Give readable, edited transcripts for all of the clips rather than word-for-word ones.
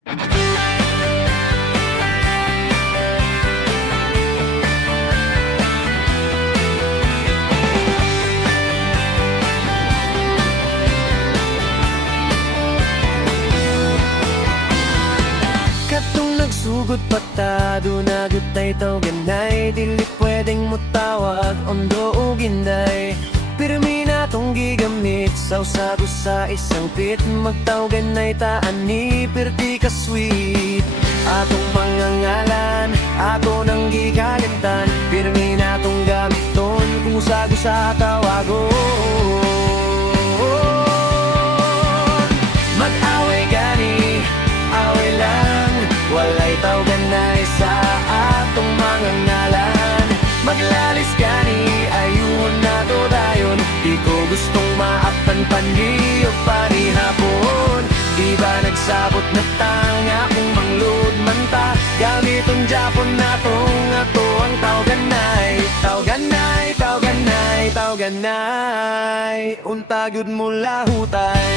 Katong nagsugod patado nagutay taw ganay dili pwedeng mutawag ondo o ginday. Pirmi na tong gigamit sa usado sa isang pit magtaw ganay ta ani perti ka sweet. Atong mga ngalan ato nang gikalimtan pirmi na tong gamiton kung usado sa tawagon. Mag-away gani away lang walay taw ganay sa atong mga ngalan. Maglalis gani ayun na to dayon di ko gustong maaptan pani o panihapon. Di ba nagsabot na tanga kung manglod man ta gamiton Japon na tong ato ang taw ganay. Taw ganay, taw ganay, taw ganay untagod mo lahutay.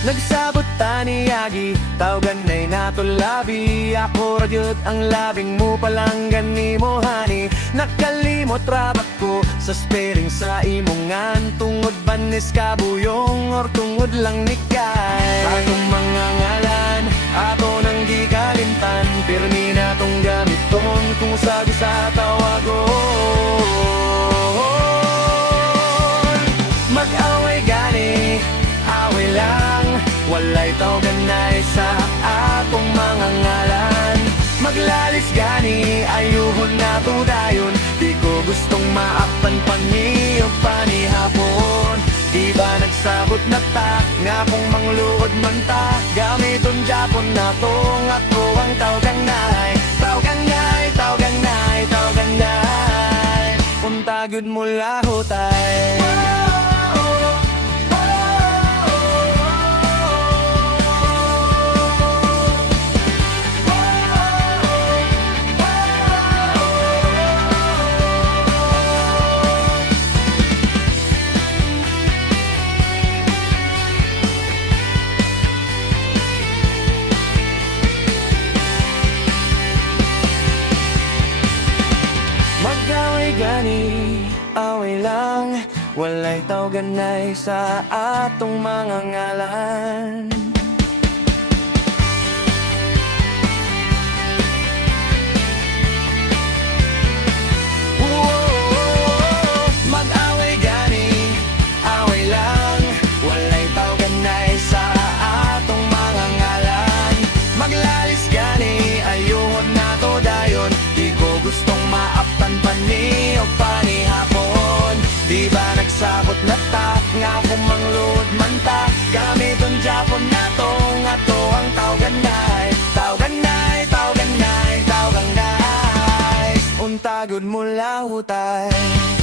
Nagsabot ta ni Yagi, tawagan na'y natulabi. Ako radyot ang labing mo palang gani mo hani. Nakalimot rabat ko sa sparing sa imongan. Tungod banis kabuyong or tungod lang nikay. Atong mga ngalan, ato nang gikalimtan. Pirmi na tong gamiton kung sago sa tawagon. Mag-away gani, away lang walay taw ganay sa atong mga ngalan. Maglalis gani ayuhon na to dayon di ko gustong maakpan pani o panihapon. Di ba nagsabot na ta nga kung mangluod man ta gamiton Japon na to nga to ang taw ganay. Taw ganay, taw ganay, taw ganay untagod mo lahutay. Mag-away gani, away lang walay taw ganay sa atong mga ngalan. Mag-away gani, away lang walay taw ganay sa atong mga ngalan. Maglalis gani ayuhon na to dayon di ko gustong maaptan pani o panihapon. Di ba nagsabot na ta nga kung manglood man ta gamiton Japon na to nga to ang taw ganay. Taw ganay, taw ganay, taw ganay untagod mo lahutay.